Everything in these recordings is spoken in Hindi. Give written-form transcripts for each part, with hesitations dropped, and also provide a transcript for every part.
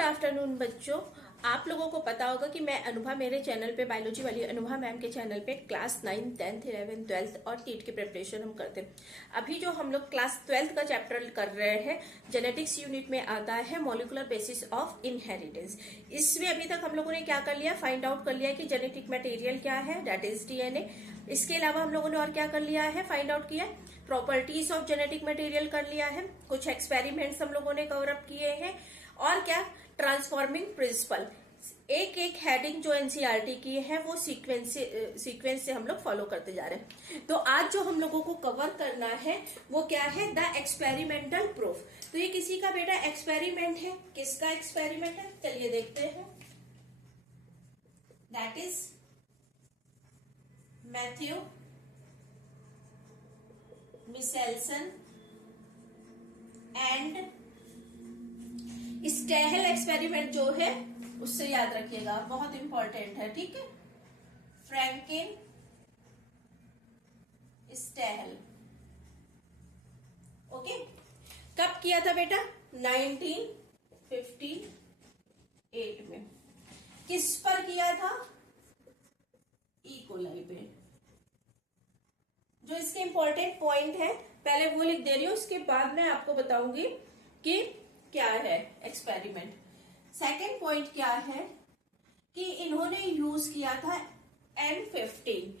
गुड आफ्टरनून बच्चों। आप लोगों को पता होगा कि मैं अनुभा, मेरे चैनल पे बायोलॉजी वाली अनुभा मैम के चैनल पे क्लास 9, 10th, 11th, 12th और टीट की प्रिपरेशन हम करते हैं। अभी जो हम लोग क्लास 12th का चैप्टर कर रहे हैं, जेनेटिक्स यूनिट में आता है मॉलिक्यूलर बेसिस ऑफ इनहेरिटेंस। इसमें अभी तक हम लोगों ने क्या कर लिया, फाइंड आउट कर लिया कि जेनेटिक मटेरियल क्या है, दैट इज डीएनए। इसके अलावा हम लोगों ने और क्या कर लिया है, फाइंड आउट किया प्रॉपर्टीज ऑफ जेनेटिक मटेरियल कर लिया है, कुछ एक्सपेरिमेंट्स हम लोगों ने कवर अप किए हैं और क्या ट्रांसफॉर्मिंग प्रिंसिपल। एक एक हेडिंग जो एनसीईआरटी की है वो सीक्वेंस से हम लोग फॉलो करते जा रहे हैं। तो आज जो हम लोगों को कवर करना है वो क्या है, द एक्सपेरिमेंटल प्रूफ। तो ये किसी का बेटा एक्सपेरिमेंट है, किसका एक्सपेरिमेंट है चलिए देखते हैं। That is Matthew Michelson and Stahl experiment जो है उससे याद रखिएगा, बहुत इंपॉर्टेंट है, ठीक है। फ्रैंकिन स्टेहल, ओके। कब किया था बेटा, 1958 में। किस पर किया था, ई कोलाई पे। जो इसके इंपॉर्टेंट पॉइंट है पहले वो लिख दे रही हूं, उसके बाद मैं आपको बताऊंगी कि क्या है एक्सपेरिमेंट। सेकेंड पॉइंट क्या है कि इन्होंने यूज किया था N15।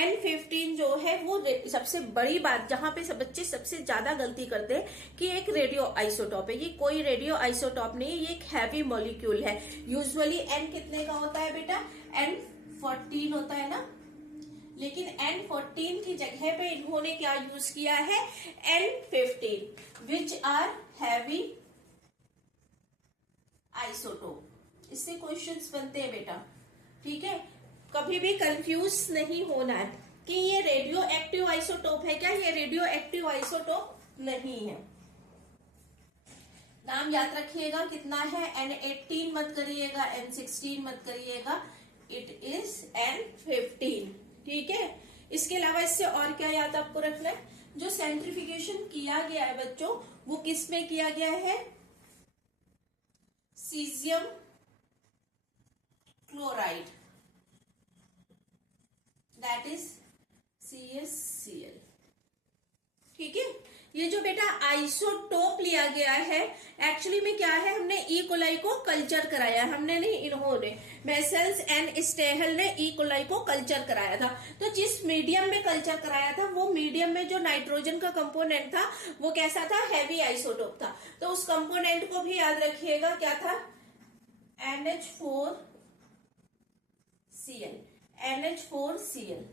N15 जो है वो सबसे बड़ी बात जहां पे सब बच्चे सबसे ज्यादा गलती करते हैं कि एक रेडियो आइसोटॉप है। ये कोई रेडियो आइसोटॉप नहीं है, ये एक हैवी मॉलिक्यूल है। यूजुअली N कितने का होता है बेटा, N14 होता है ना, लेकिन N14 की जगह पे इन्होंने क्या यूज किया है, N15 which are heavy isotope. इससे क्वेश्चंस बनते हैं बेटा, ठीक है। कभी भी कंफ्यूज नहीं होना है कि ये रेडियो एक्टिव आइसोटोप है क्या, ये रेडियो एक्टिव आइसोटोप नहीं है। नाम याद रखिएगा कितना है, N18 मत करिएगा, N16 मत करिएगा, इट इज N15, ठीक है। इसके अलावा इससे और क्या याद आपको रखना है, जो सेंट्रिफिकेशन किया गया है बच्चों वो किस में किया गया है, caesium chloride, that is CaCl, ठीक है। ये जो बेटा आइसोटोप लिया गया है एक्चुअली में क्या है, हमने ई कोलाई को कल्चर कराया, हमने नहीं, इन्होंने मेसेल्स एंड स्टेहल ने ई कोलाई को कल्चर कराया था। तो जिस मीडियम में कल्चर कराया था वो मीडियम में जो नाइट्रोजन का कंपोनेंट था वो कैसा था, हैवी आइसोटोप था। तो उस कंपोनेंट को भी याद रखिएगा, क्या था, NH4Cl।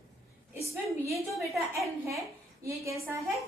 इसमें ये जो बेटा N है ये कैसा है,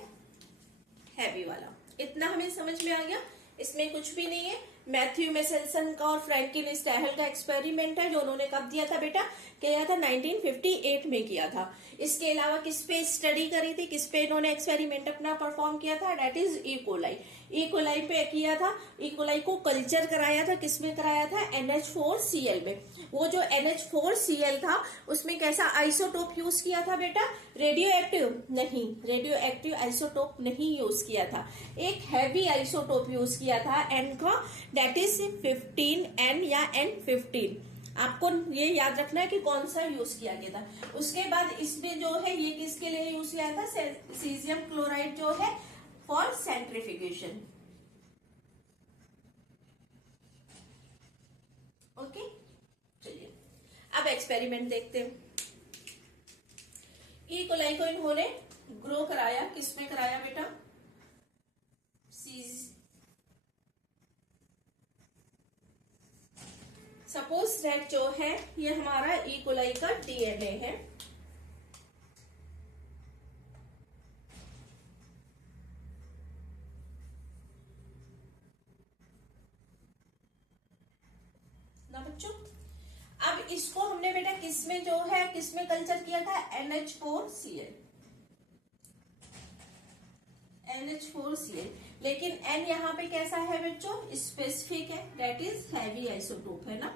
हैवी वाला। इतना हमें समझ में आ गया, इसमें कुछ भी नहीं है। मैथ्यू मिसेल्सन का और फ्रैंकिन स्टेहल का एक्सपेरिमेंट है जो उन्होंने कब दिया था बेटा, किया था 1958 में किया था। इसके अलावा किस पे स्टडी करी थी, किस पे इन्होंने एक्सपेरिमेंट अपना परफॉर्म किया था, that is E coli. E coli पे किया था, ई कोलाई को कल्चर कराया था, किसमें कराया था, NH4Cl में। वो जो NH4Cl था उसमें कैसा आइसोटोप यूज किया था बेटा, रेडियो एक्टिव नहीं, रेडियो एक्टिव आइसोटोप नहीं यूज किया था, एक हैवी आइसोटोप यूज किया था N का, दैट इज 15N या N15। आपको ये याद रखना है कि कौन सा यूज किया गया था। उसके बाद इसमें जो है ये किसके लिए यूज किया था, सीजियम क्लोराइड जो है फॉर सेंट्रिफिकेशन, ओके। चलिए अब एक्सपेरिमेंट देखते हैं। ई कोलाई को इन्होंने ग्रो कराया, किसमें कराया बेटा, सपोज दैट जो है ये हमारा ई कोलाई का डीएनए है, ना बच्चों। अब इसको हमने बेटा किसमें जो है, किसमें कल्चर किया था, NH4Cl। लेकिन N यहाँ पे कैसा है बच्चों, स्पेसिफिक है, दैट इज हैवी आइसोटोप, है ना।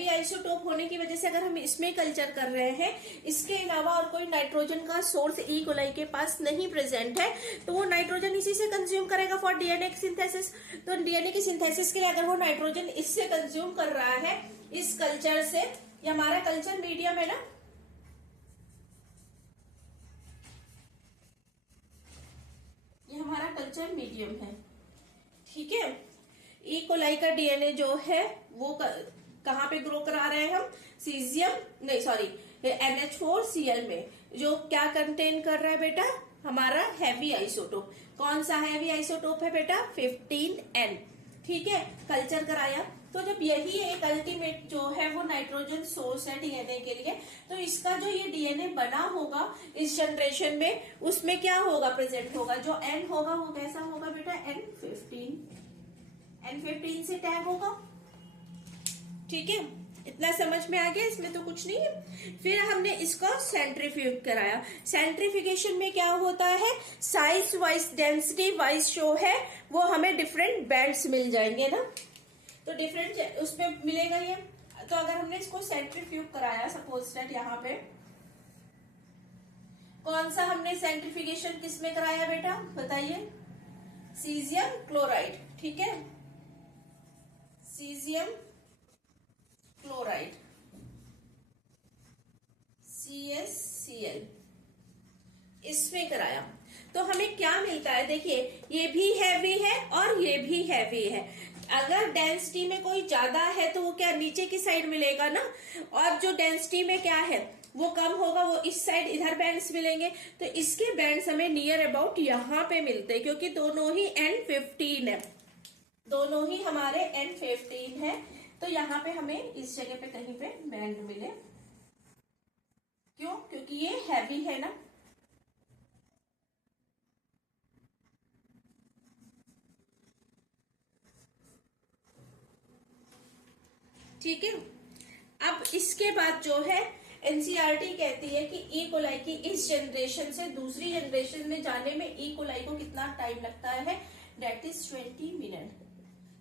हैवी आइसोटोप होने की वजह से अगर हम इसमें कल्चर कर रहे हैं, इसके अलावा और कोई नाइट्रोजन का सोर्स ई कोलाई के पास नहीं प्रेजेंट है, तो वो नाइट्रोजन इसी से कंज्यूम करेगा फॉर डीएनए सिंथेसिस। तो डीएनए की सिंथेसिस के लिए अगर वो नाइट्रोजन इससे कंज्यूम कर रहा है, इस कल्चर से, ये हमारा कल्चर मीडियम है ना, ये हमारा कल्चर मीडियम है, ठीक है। ई कोलाई का डीएनए जो है वो कहाँ पे ग्रो करा रहे हैं हम, सीजियम नहीं सॉरी NH4Cl में, जो क्या कंटेन कर रहा है बेटा, हमारा हैवी आइसोटोप। कौन सा हैवी आइसोटोप है बेटा, 15N, ठीक है। कल्चर कराया, तो जब यही एक अल्टीमेट जो है वो नाइट्रोजन सोर्स है डीएनए के लिए, तो इसका जो ये डीएनए बना होगा इस जनरेशन में, उसमें क्या होगा, प्रेजेंट होगा, जो N होगा वो कैसा होगा बेटा, N15 से टैग होगा, ठीक है। इतना समझ में आ गया, इसमें तो कुछ नहीं है। फिर हमने इसको सेंट्रीफ्यूज कराया। सेंट्रीफिकेशन में क्या होता है, साइज वाइज, डेंसिटी वाइज जो है वो हमें डिफरेंट बैंड्स मिल जाएंगे ना, तो डिफरेंट उसमें मिलेगा ये। तो अगर हमने इसको सेंट्रीफ्यूज कराया, सपोज दैट यहाँ पे कौन सा हमने सेंट्रीफिकेशन किस में कराया बेटा, बताइए, सीजियम क्लोराइड, ठीक है, सीजियम क्लोराइड CaCl, इसमें कराया। तो हमें क्या मिलता है, देखिए ये भी हैवी है और ये भी हैवी है। अगर डेंसिटी में कोई ज्यादा है तो वो क्या नीचे की साइड मिलेगा ना, और जो डेंसिटी में क्या है वो कम होगा, वो इस साइड इधर बैंड्स मिलेंगे। तो इसके बैंड्स हमें नियर अबाउट यहाँ पे मिलते हैं, क्योंकि दोनों ही N15 है, दोनों ही हमारे N15 है। तो यहाँ पे हमें इस जगह पे कहीं पे बैंड मिले, क्यों, क्योंकि ये हैवी है ना। ठीक है। अब इसके बाद जो है एनसीईआरटी कहती है कि ई कोलाई की इस जनरेशन से दूसरी जनरेशन में जाने में ई कोलाई को कितना टाइम लगता है, डेट इज 20 मिनट।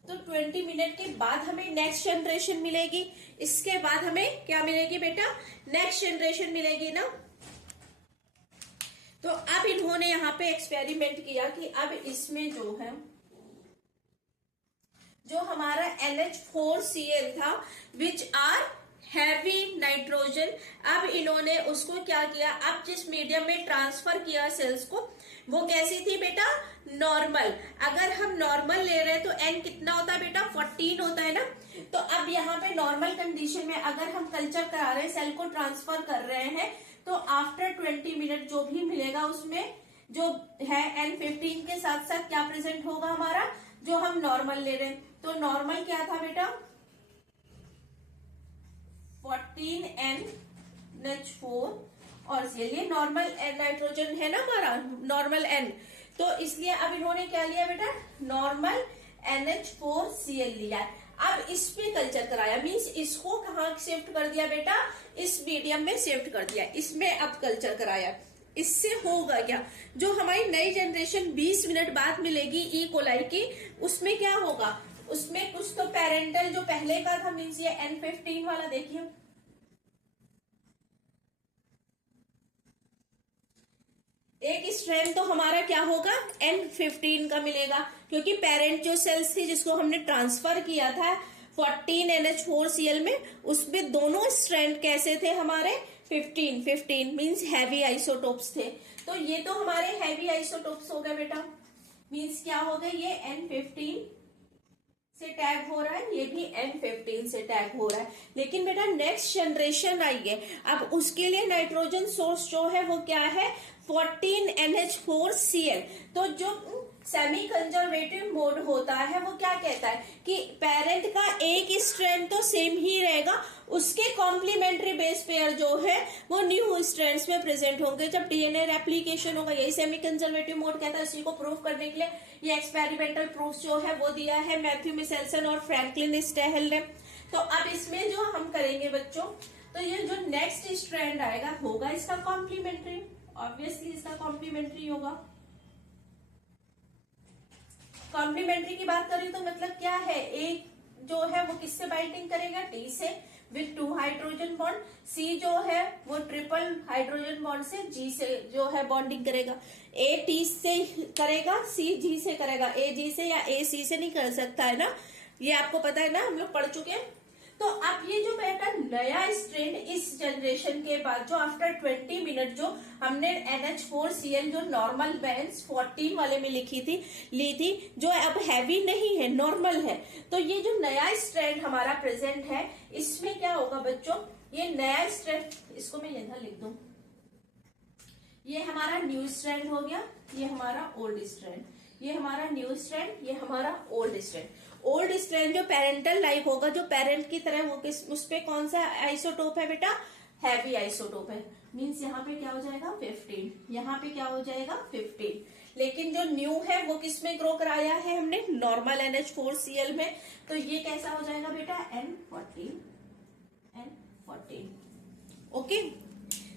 तो 20 मिनट के बाद हमें नेक्स्ट जनरेशन मिलेगी। इसके बाद हमें क्या मिलेगी बेटा, नेक्स्ट जनरेशन मिलेगी ना। तो अब इन्होंने यहाँ पे एक्सपेरिमेंट किया कि अब इसमें जो है, जो हमारा NH4Cl था विच आर हैवी नाइट्रोजन, अब इन्होंने उसको क्या किया, अब जिस मीडियम में ट्रांसफर किया सेल्स को, वो कैसी थी बेटा, नॉर्मल। अगर हम नॉर्मल ले रहे हैं तो N कितना होता है बेटा, 14 होता है ना। तो अब यहाँ पे नॉर्मल कंडीशन में अगर हम कल्चर करा रहे हैं, सेल को ट्रांसफर कर रहे हैं, तो आफ्टर 20 मिनट जो भी मिलेगा उसमें जो है N15 के साथ साथ क्या प्रेजेंट होगा हमारा, जो हम नॉर्मल ले रहे हैं। तो नॉर्मल क्या था बेटा, 14NH4 और ये नॉर्मल नाइट्रोजन है ना हमारा, नॉर्मल N। तो इसलिए अब इन्होंने क्या लिया बेटा, नॉर्मल NH4Cl लिया। अब इस पे कल्चर कराया, मींस इसको कहाँ शिफ्ट कर दिया बेटा, इस मीडियम में शिफ्ट कर दिया, इसमें अब कल्चर कराया। इससे होगा क्या, जो हमारी नई जनरेशन 20 मिनट बाद मिलेगी ई कोलाई की, उसमें क्या होगा, उसमें कुछ तो पेरेंटल जो पहले का था, मीन्स ये N15 वाला, देखिए एक स्ट्रैंड तो हमारा क्या होगा, N15 का मिलेगा, क्योंकि पेरेंट जो सेल्स थी जिसको हमने ट्रांसफर किया था 14NH4Cl में, उसमें दोनों स्ट्रैंड कैसे थे हमारे, 15 मीन्स हैवी आइसोटोप्स थे। तो ये तो हमारे हैवी आइसोटोप्स हो गए बेटा, मीन्स क्या हो गए, ये N15 से टैग हो रहा है, ये भी N15 से टैग हो रहा है। लेकिन बेटा नेक्स्ट जनरेशन आई है, अब उसके लिए नाइट्रोजन सोर्स जो है वो क्या है, 14NH4Cl। तो जो सेमी कंजर्वेटिव मोड होता है वो क्या कहता है कि पेरेंट का एक स्ट्रैंड तो सेम ही रहेगा, उसके कॉम्प्लीमेंट्री बेस पेयर जो है वो न्यू स्ट्रैंड्स में प्रेजेंट होंगे जब डीएनए रेप्लिकेशन होगा। यही सेमी कंजर्वेटिव मोड कहता है। इसी को प्रूव करने के लिए ये एक्सपेरिमेंटल प्रूफ जो है वो दिया है मैथ्यू मिशेल्सन और फ्रैंकलिन स्टेहल ने। तो अब इसमें जो हम करेंगे बच्चों, तो ये जो नेक्स्ट स्ट्रैंड आएगा होगा इसका कॉम्प्लीमेंट्री, ऑब्वियसली इसका कॉम्प्लीमेंट्री होगा। कॉम्प्लीमेंट्री की बात करें तो मतलब क्या है, एक जो है वो किससे बाइंडिंग करेगा, टी से, विथ 2 हाइड्रोजन बॉन्ड। सी जो है वो ट्रिपल हाइड्रोजन बॉन्ड से जी से जो है बॉन्डिंग करेगा। ए टी से करेगा, सी जी से करेगा, ए जी से या ए सी से नहीं कर सकता है ना, ये आपको पता है ना, हम लोग पढ़ चुके हैं। तो अब ये जो बेटा नया स्ट्रेंड इस जनरेशन के बाद जो आफ्टर 20 मिनट जो हमने NH4Cl जो नॉर्मल बैंड्स 14 वाले में ली थी, जो अब हैवी नहीं है, नॉर्मल है। तो ये जो नया स्ट्रेंड हमारा प्रेजेंट है, इसमें क्या होगा बच्चों, ये नया स्ट्रेंड, इसको मैं यहां लिख दूं, ये हमारा न्यू स्ट्रैंड हो गया, ये हमारा ओल्ड स्ट्रैंड, ये हमारा न्यू स्ट्रैंड, ये हमारा ओल्ड स्ट्रैंड। ओल्ड स्ट्रैंड जो पेरेंटल लाइक होगा, जो पेरेंट की तरह होगा, उस पे कौन सा आइसोटोप है बेटा, हैवी आइसोटोप है। मींस यहाँ पे क्या हो जाएगा 15, यहाँ पे क्या हो जाएगा 15। लेकिन जो न्यू है वो किस में ग्रो कराया है हमने, नॉर्मल NH4Cl में। तो ये कैसा हो जाएगा बेटा N14। ओके,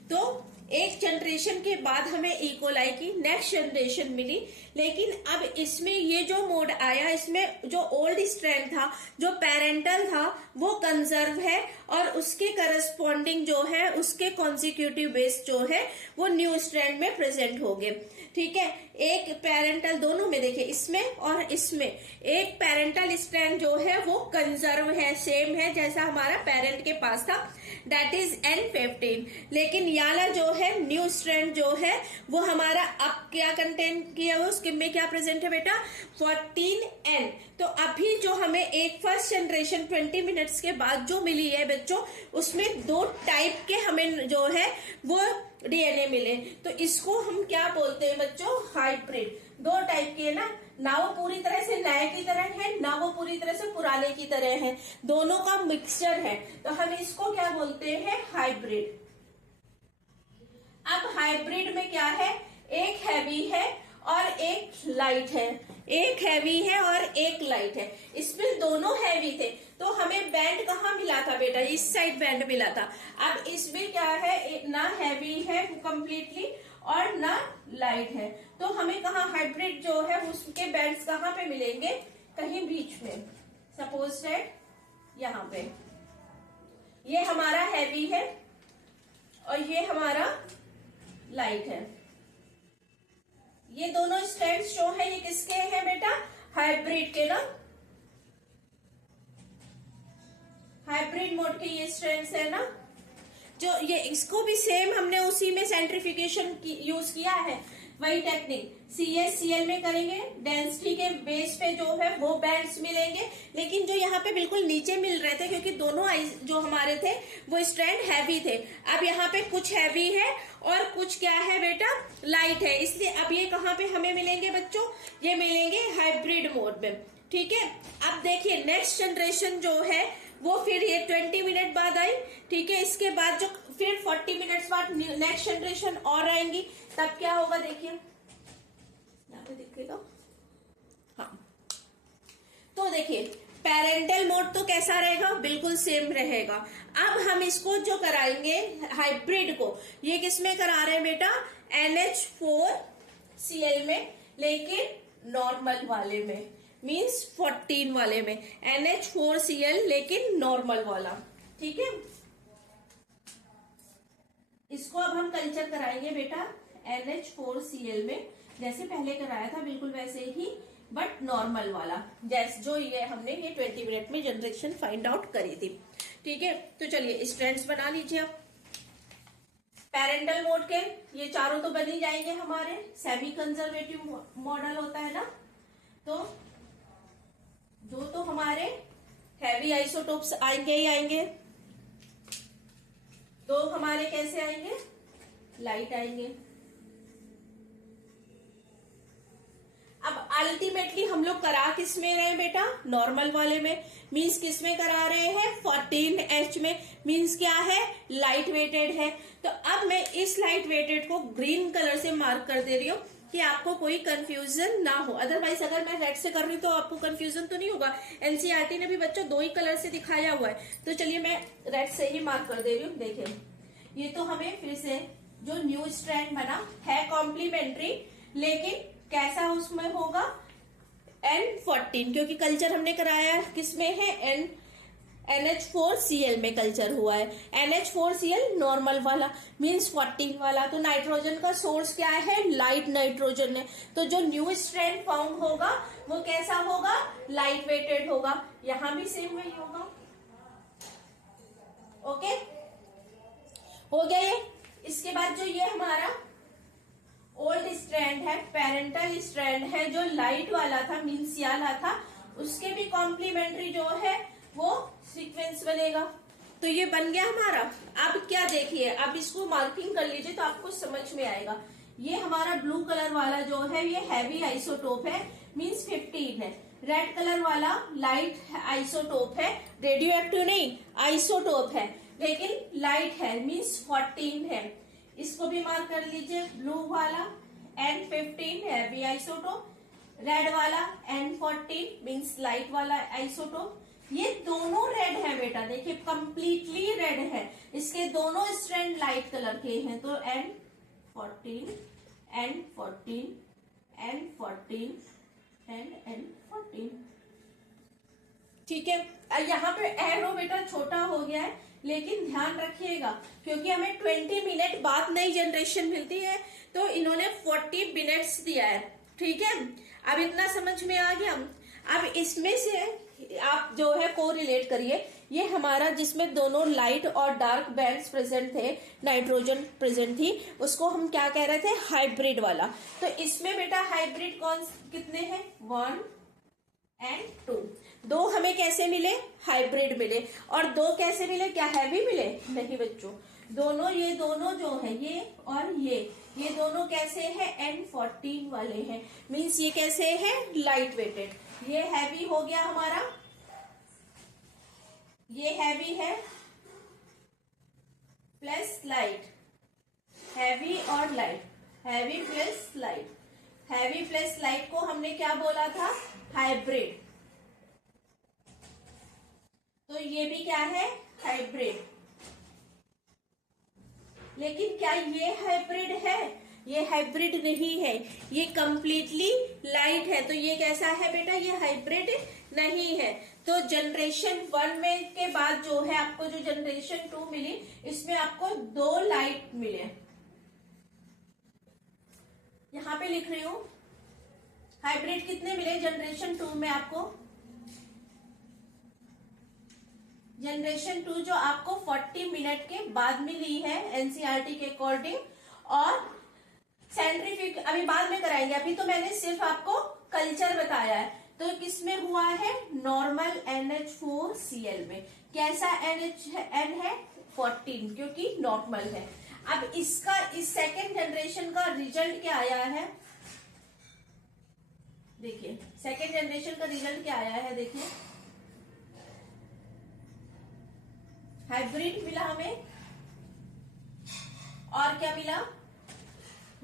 तो एक जनरेशन के बाद हमें इकोलाई की नेक्स्ट जनरेशन मिली। लेकिन अब इसमें ये जो मोड आया, इसमें जो ओल्ड स्ट्रैंड था, जो पेरेंटल था, वो कंजर्व है, और उसके करस्पॉन्डिंग जो है, उसके कॉन्सिक्यूटिव बेस जो है वो न्यू स्ट्रैंड में प्रेजेंट हो गए। ठीक है, एक पेरेंटल, दोनों में देखिए, इसमें और इसमें एक पेरेंटल स्ट्रैंड जो है वो कंजर्व है, सेम है जैसा हमारा पेरेंट के पास था, दैट इज N15। लेकिन याला जो है न्यू स्ट्रैंड जो है वो हमारा अब क्या कंटेंट किया हुआ, उसके में क्या प्रेजेंट है बेटा 14N। तो अभी जो हमें एक फर्स्ट जनरेशन 20 मिनट्स के बाद जो मिली है बच्चों, उसमें 2 टाइप के हमें जो है वो DNA मिले। तो इसको हम क्या बोलते हैं बच्चों, हाइब्रिड। 2 टाइप के ना, ना वो पूरी तरह से नए की तरह है, ना वो पूरी तरह से पुराने की तरह है, दोनों का मिक्सचर है। तो हम इसको क्या बोलते हैं, हाइब्रिड। अब हाइब्रिड में क्या है, एक हैवी है और एक लाइट है, एक हैवी है और एक लाइट है। इसमें दोनों हैवी थे, तो हमें बैंड कहाँ मिला था बेटा, इस साइड बैंड मिला था। अब इसमें क्या है, ना हैवी है कंप्लीटली और ना लाइट है, तो हमें कहाँ हाइब्रिड जो है उसके बैंड्स कहाँ पे मिलेंगे, कहीं बीच में। सपोज दैट यहाँ पे ये हमारा हैवी है और ये हमारा लाइट है। ये दोनों स्ट्रैंड्स जो है ये किसके हैं बेटा, हाइब्रिड के ना, हाइब्रिड मोड के ये स्ट्रैंड्स है ना। जो ये इसको भी सेम हमने उसी में सेंट्रिफिकेशन यूज किया है, वही टेक्निक CH-Cl में करेंगे, डेंसिटी के बेस पे जो है वो बैंड्स मिलेंगे। लेकिन जो यहाँ पे बिल्कुल नीचे मिल रहे थे, क्योंकि दोनों जो हमारे थे वो स्ट्रैंड हैवी थे। अब यहाँ पे कुछ हैवी है और कुछ क्या है बेटा, लाइट है, इसलिए अब ये कहाँ पे हमें मिलेंगे बच्चों, ये मिलेंगे हाइब्रिड मोड में। ठीक है, अब देखिए नेक्स्ट जनरेशन जो है वो फिर ये 20 मिनट बाद आई। ठीक है, इसके बाद जो फिर 40 मिनट्स बाद नेक्स्ट जनरेशन और आएंगी, तब क्या होगा देखिए, यहाँ पे दिखेगा, हाँ। तो देखिए पेरेंटल मोड तो कैसा रहेगा, बिल्कुल सेम रहेगा। अब हम इसको जो कराएंगे हाइब्रिड को, ये किसमें करा रहे हैं बेटा, NH4Cl में, लेकिन नॉर्मल वाले में, मीन्स 14 वाले में NH4Cl लेकिन नॉर्मल वाला। ठीक है, इसको अब हम कल्चर कराएंगे बेटा NH4Cl में, जैसे पहले कराया था बिल्कुल वैसे ही, बट नॉर्मल वाला, जैसे जो ये हमने ये 20 मिनट में जनरेशन फाइंड आउट करी थी। ठीक है, तो चलिए स्ट्रैंड्स बना लीजिए आप। पेरेंटल मोड के ये चारों तो बन ही जाएंगे हमारे, सेमी कंजर्वेटिव मॉडल होता है ना। तो दो तो हमारे हैवी आइसोटोप्स आएंगे ही आएंगे, तो हमारे कैसे आएंगे, लाइट आएंगे। अब अल्टीमेटली हम लोग करा किस में रहे हैं बेटा, नॉर्मल वाले में। मीन्स किस में करा रहे हैं, 14H में। मीन्स क्या है, लाइट वेटेड है। तो अब मैं इस लाइट वेटेड को ग्रीन कलर से मार्क कर दे रही हूँ कि आपको कोई कंफ्यूजन ना हो। अदरवाइज अगर मैं रेड से कर रही हूँ तो आपको कंफ्यूजन तो नहीं होगा। एनसीईआरटी ने भी बच्चों 2 ही कलर से दिखाया हुआ है, तो चलिए मैं रेड से ही मार्क कर दे रही हूँ। देखिए ये तो हमें फिर से जो न्यू स्ट्रैंड बना है कॉम्प्लीमेंट्री, लेकिन कैसा उसमें होगा, N14, क्योंकि कल्चर हमने कराया किसमें है, NH4Cl में कल्चर हुआ है। NH4Cl नॉर्मल वाला मीन्स 14 वाला। तो नाइट्रोजन का सोर्स क्या है? लाइट नाइट्रोजन है। तो जो न्यू स्ट्रैंड फॉर्म होगा वो कैसा होगा? लाइट वेटेड होगा। यहां भी सेम वही होगा। ओके, हो गया ये। इसके बाद जो ये हमारा ओल्ड स्ट्रैंड है, पेरेंटल स्ट्रैंड है, जो लाइट वाला था मीन्स ये वाला था, उसके भी कॉम्प्लीमेंट्री जो है वो सीक्वेंस बनेगा। तो ये बन गया हमारा। अब क्या देखिए, अब इसको मार्किंग कर लीजिए तो आपको समझ में आएगा। ये हमारा ब्लू कलर वाला जो है ये हैवी आइसोटोप है मीन्स 15 है। रेड कलर वाला लाइट आइसोटोप है, रेडियो एक्टिव नहीं, आइसोटोप है लेकिन लाइट है मीन्स 14 है। इसको भी मार्क कर लीजिए। ब्लू वाला N15 हैवी आइसोटोप, रेड वाला N14 मीन्स लाइट वाला आइसोटोप। ये दोनों रेड है बेटा, देखिए कंप्लीटली रेड है। इसके दोनों स्ट्रैंड लाइट कलर के हैं। तो N14, N14, N14 and N14। ठीक है, यहाँ पे एरो बेटा छोटा हो गया है लेकिन ध्यान रखिएगा क्योंकि हमें 20 मिनट बाद नई जनरेशन मिलती है तो इन्होंने 40 मिनट्स दिया है। ठीक है, अब इतना समझ में आ गया। अब इसमें से आप जो है को रिलेट करिए। ये हमारा जिसमें दोनों लाइट और डार्क बैंड्स प्रेजेंट थे, नाइट्रोजन प्रेजेंट थी, उसको हम क्या कह रहे थे? हाइब्रिड वाला। तो इसमें बेटा हाइब्रिड कौन कितने हैं? 1 एंड 2। 2 हमें कैसे मिले? हाइब्रिड मिले। और 2 कैसे मिले? क्या हैवी मिले? नहीं बच्चों, दोनों ये दोनों जो है ये और ये दोनों कैसे हैं? N14 वाले हैं मीन्स ये कैसे है? Light weighted. ये हैवी हो गया हमारा, ये हैवी है प्लस लाइट, हैवी और light, heavy plus light. Heavy plus light को हमने क्या बोला था? हाइब्रिड। तो ये भी क्या है? हाइब्रिड। लेकिन क्या ये हाइब्रिड है? ये हाइब्रिड नहीं है, ये कंप्लीटली लाइट है। तो ये कैसा है बेटा? ये हाइब्रिड नहीं है। तो जनरेशन 1 में के बाद जो है आपको जो जनरेशन 2 मिली, इसमें आपको 2 लाइट मिले। यहां पे लिख रही हूं हाइब्रिड कितने मिले जनरेशन 2 में आपको? जनरेशन 2 जो आपको 40 मिनट के बाद मिली है एनसीईआरटी के अकॉर्डिंग। और सेंट्रीफ्यूज अभी बाद में कराएंगे, अभी तो मैंने सिर्फ आपको कल्चर बताया है। तो किसमें हुआ है? नॉर्मल NH4Cl में। कैसा N है? 14 क्योंकि नॉर्मल है। अब इसका इस सेकेंड जनरेशन का रिजल्ट क्या आया है? देखिए सेकेंड जनरेशन का रिजल्ट क्या आया है, देखिए हाइब्रिड मिला हमें और क्या मिला?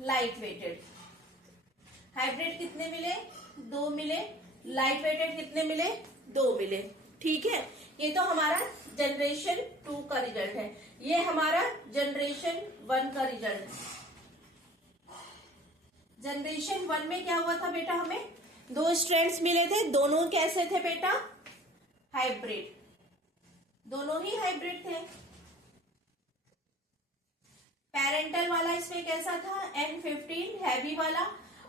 Light weighted. हाइब्रिड कितने मिले? 2 मिले। लाइट वेटेड कितने मिले? 2 मिले। ठीक है, ये तो हमारा जनरेशन 2 का रिजल्ट है। ये हमारा जनरेशन 1 का रिजल्ट है। जनरेशन 1 में क्या हुआ था बेटा? हमें 2 स्ट्रैंड्स मिले थे, दोनों कैसे थे बेटा? हाइब्रिड, दोनों ही हाइब्रिड थे। पेरेंटल वाला इसमें कैसा था? N15 हैवी वाला।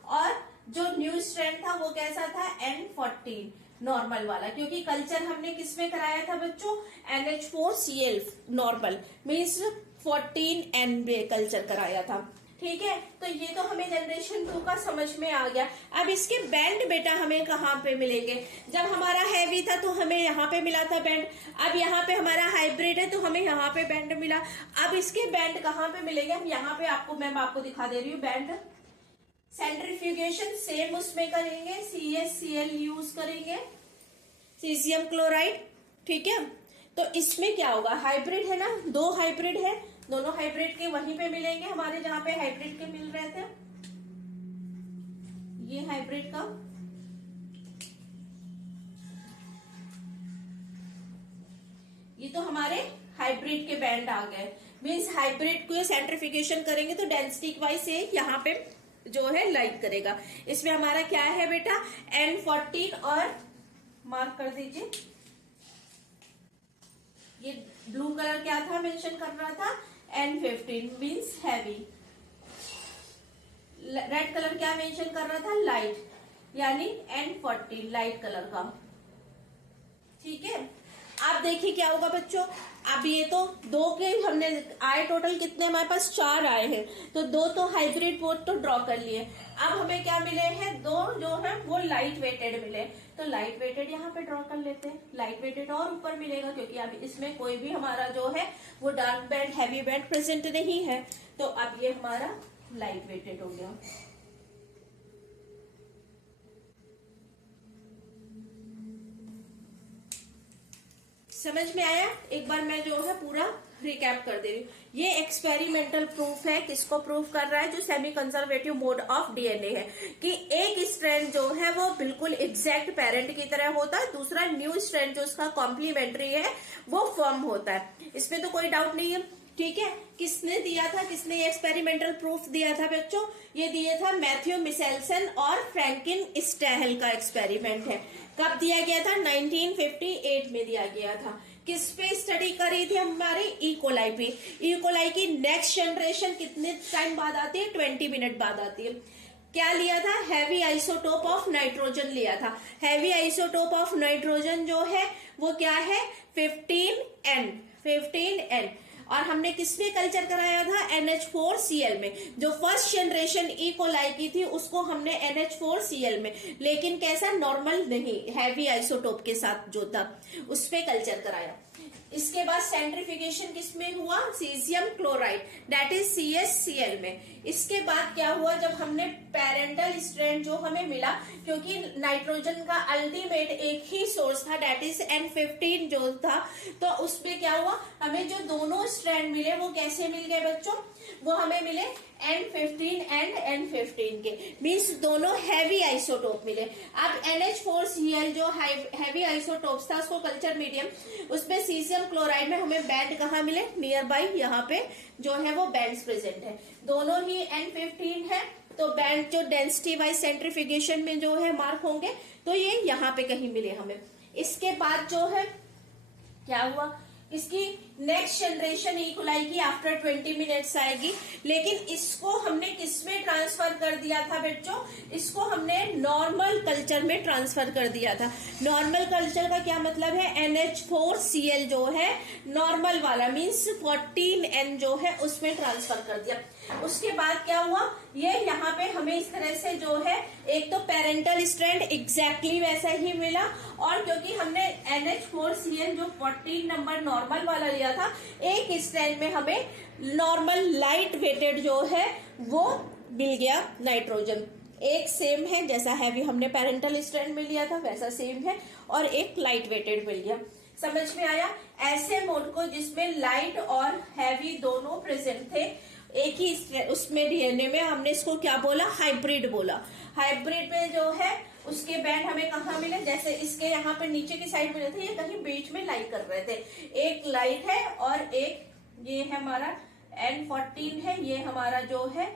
और जो न्यू स्ट्रैंड था वो कैसा था? N14 नॉर्मल वाला। क्योंकि कल्चर हमने किसमें कराया था बच्चों? NH4Cl नॉर्मल मीन्स 14N में कल्चर कराया था। ठीक है, तो ये तो हमें जनरेशन 2 का समझ में आ गया। अब इसके बैंड बेटा हमें कहाँ पे मिलेंगे? जब हमारा हैवी था तो हमें यहाँ पे मिला था बैंड। अब यहाँ पे हमारा हाइब्रिड है तो हमें यहाँ पे बैंड मिला। अब इसके बैंड कहाँ पे मिलेंगे? हम यहाँ पे आपको मैं आपको दिखा दे रही हूँ बैंड। सेंट्रीफ्यूगेशन सेम उसमें करेंगे, CaCl यूज करेंगे, सीजियम क्लोराइड। ठीक है, तो इसमें क्या होगा? हाइब्रिड है ना, 2 हाइब्रिड है, दोनों हाइब्रिड के वहीं पे मिलेंगे हमारे जहां पे हाइब्रिड के मिल रहे थे। ये हाइब्रिड का, ये तो हमारे हाइब्रिड के बैंड आ गए। मीन्स हाइब्रिड को सेंट्रीफ्यूगेशन करेंगे तो डेंसिटी वाइज से यहाँ पे जो है लाइक करेगा। इसमें हमारा क्या है बेटा? N14 और मार्क कर दीजिए ये ब्लू कलर क्या था मेंशन कर रहा था, N15 means heavy. Red colour क्या मेंशन कर रहा था, लाइट, यानी N14 लाइट कलर का। ठीक है, आप देखिए क्या होगा बच्चों। अब ये तो दो के हमने आए, टोटल कितने हमारे पास 4 आए हैं, तो 2 तो हाइब्रिड बोर्ड तो ड्रॉ कर लिए। अब हमें क्या मिले हैं, 2 जो है वो लाइट वेटेड मिले, तो लाइट वेटेड यहाँ पे ड्रॉ कर लेते हैं। लाइट वेटेड और ऊपर मिलेगा क्योंकि अब इसमें कोई भी हमारा जो है वो dark band heavy band present नहीं है, तो अब ये हमारा लाइट वेटेड हो गया। समझ में आया? एक बार मैं जो है पूरा रिकैप कर दे रही हूँ। ये एक्सपेरिमेंटल प्रूफ है, किसको प्रूफ कर रहा है, जो semi conservative mode of DNA है, कि एक स्ट्रैंड जो है वो बिल्कुल एग्जैक्ट पेरेंट की तरह होता है, दूसरा न्यू स्ट्रैंड जो उसका कॉम्प्लीमेंट्री है वो फॉर्म होता है। इसमें तो कोई डाउट नहीं है। ठीक है, किसने दिया था, किसने ये एक्सपेरिमेंटल प्रूफ दिया था बच्चों, ये दिया था मैथ्यू मिशेल्सन और फ्रैंकिन स्टैहल का एक्सपेरिमेंट है। कब दिया गया था, 1958 में दिया गया था। किस पे स्टडी करी थी, हमारे इकोलाई पे। इकोलाई की नेक्स्ट जनरेशन कितने टाइम बाद आती है, 20 मिनट बाद आती है। क्या लिया था, हैवी आइसोटोप ऑफ नाइट्रोजन लिया था। हैवी आइसोटोप ऑफ नाइट्रोजन जो है वो क्या है, 15N। और हमने किसमें कल्चर कराया था, NH4Cl में। जो फर्स्ट जनरेशन ई कोलाई की थी उसको हमने NH4Cl में, लेकिन कैसा, नॉर्मल नहीं, हैवी आइसोटोप के साथ जो था उस पे कल्चर कराया। इसके बाद सेंट्रिफिकेशन किसमें हुआ, caesium chloride that is CaCl में। इसके बाद क्या हुआ, जब हमने पेरेंटल स्ट्रैंड जो हमें मिला, क्योंकि नाइट्रोजन का अल्टीमेट एक ही सोर्स था दैट इज N15 जो था, तो उसमें क्या हुआ, हमें जो दोनों स्ट्रैंड मिले वो कैसे मिल गए बच्चों, वो हमें मिले N15 एंड N15 के, मीन्स दोनों हैवी आइसोटोप मिले। अब NH4Cl जो हैवी आइसोटोप्स था उसको कल्चर मीडियम, उसमें सीजियम क्लोराइड में हमें बैंड कहाँ मिले, नियर बाई यहाँ पे जो है वो बैंड्स प्रेजेंट है, दोनों ही N15 है, तो बैंड जो डेंसिटी वाइज सेंट्रिफिकेशन में जो है मार्क होंगे, तो ये यहाँ पे कहीं मिले हमें। इसके बाद जो है क्या हुआ, इसकी नेक्स्ट जनरेशन ई कोलाई की आफ्टर 20 मिनट्स आएगी, लेकिन इसको हमने किसमें ट्रांसफर कर दिया था बच्चों, इसको हमने नॉर्मल कल्चर में ट्रांसफर कर दिया था। नॉर्मल कल्चर का क्या मतलब है, NH4Cl जो है नॉर्मल वाला मीन्स 14N जो है उसमें ट्रांसफर कर दिया। उसके बाद क्या हुआ, ये यहाँ पे हमें इस तरह से जो है एक तो पेरेंटल स्ट्रैंड एग्जैक्टली वैसा ही मिला, और क्योंकि हमने NH4Cl जो 14 नंबर नॉर्मल वाला लिया था, एक स्ट्रैंड में हमें नॉर्मल लाइट वेटेड जो है वो मिल गया नाइट्रोजन। एक सेम है जैसा हैवी हमने पेरेंटल स्ट्रैंड में लिया था वैसा सेम है, और एक लाइट वेटेड मिल गया। समझ में आया? ऐसे मोड को जिसमें लाइट और हैवी दोनों प्रेजेंट थे एक ही उसमें डीएनए में, हमने इसको क्या बोला, हाइब्रिड बोला। हाइब्रिड में जो है उसके बैंड हमें कहाँ मिले, जैसे इसके यहाँ पे नीचे की साइड मिले थे, ये कहीं बीच में लाइट कर रहे थे। एक लाइट है और एक ये है हमारा N14 है, ये हमारा जो है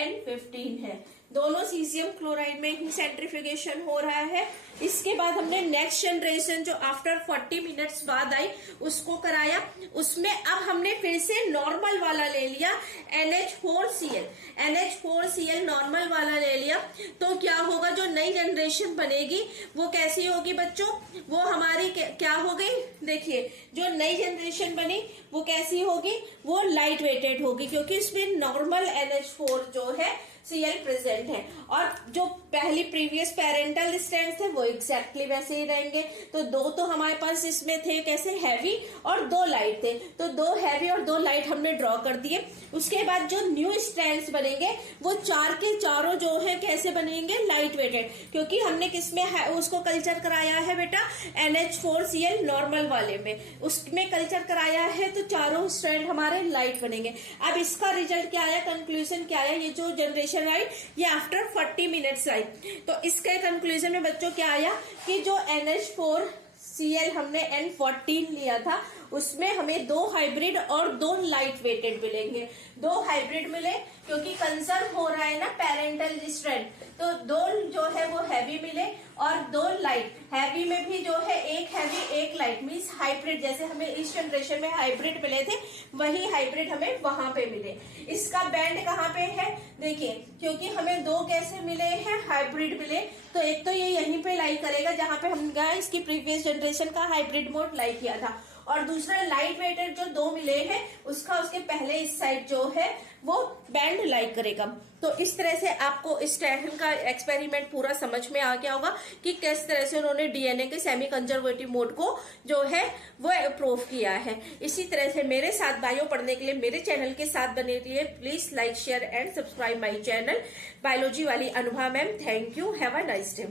N15 है। दोनों सीजियम क्लोराइड में ही सेंट्रिफिकेशन हो रहा है। इसके बाद हमने नेक्स्ट जनरेशन जो आफ्टर 40 मिनट्स बाद आई उसको कराया, उसमें अब हमने फिर से नॉर्मल वाला ले लिया NH4Cl। NH4Cl नॉर्मल वाला ले लिया, तो क्या होगा, जो नई जनरेशन बनेगी वो कैसी होगी बच्चों, वो हमारी क्या हो गई, देखिए जो नई जनरेशन बनी वो कैसी होगी, वो लाइट वेटेड होगी, क्योंकि इसमें नॉर्मल NH4 जो है Cl प्रेजेंट है, और जो पहली प्रीवियस पेरेंटल स्ट्रैंड थे वो एग्जैक्टली वैसे ही रहेंगे। तो दो तो हमारे पास इसमें थे कैसे, हैवी, और 2 लाइट थे, तो 2 हैवी और 2 लाइट हमने ड्रॉ कर दिए। उसके बाद जो न्यू स्ट्रैंड्स बनेंगे वो 4 के चारों जो है कैसे बनेंगे, लाइट वेटेड, क्योंकि हमने किसमें उसको कल्चर कराया है बेटा, NH4Cl नॉर्मल वाले में, उसमें कल्चर कराया है, तो चारों स्ट्रैंड हमारे लाइट बनेंगे। अब इसका रिजल्ट क्या आया, कंक्लूजन क्या आया, ये जो जनरेशन आई ये आफ्टर 40 मिनट्स आई, तो इसके कंक्लूजन में बच्चों क्या आया कि जो NH4Cl हमने N14 लिया था उसमें हमें 2 हाइब्रिड और 2 लाइट वेटेड मिलेंगे। 2 हाइब्रिड मिले क्योंकि कंजर्व हो रहा है ना पेरेंटल स्ट्रेंथ, तो 2 जो है वो हैवी मिले और 2 लाइट। हैवी में भी जो है एक हैवी एक लाइट, मीन्स हाइब्रिड, जैसे हमें इस जनरेशन में हाइब्रिड मिले थे वही हाइब्रिड हमें वहां पे मिले। इसका बैंड कहाँ पे है देखिए, क्योंकि हमें 2 कैसे मिले हैं हाइब्रिड मिले, तो एक तो ये यहीं पे लाई करेगा जहां पे हमने इसकी प्रीवियस जनरेशन का हाइब्रिड मोड लाई किया था, और दूसरा लाइट वेटेड जो 2 मिले हैं उसका उसके पहले इस साइड जो है वो बैंड लाइक करेगा। तो इस तरह से आपको इस स्टैहल का एक्सपेरिमेंट पूरा समझ में आ गया होगा कि किस तरह से उन्होंने डीएनए के सेमी कंजर्वेटिव मोड को जो है वो अप्रूव किया है। इसी तरह से मेरे साथ बायो पढ़ने के लिए मेरे चैनल के साथ बने रहिए। Please like share and subscribe my channel biology वाली Anubha ma'am. Thank you, have a nice day.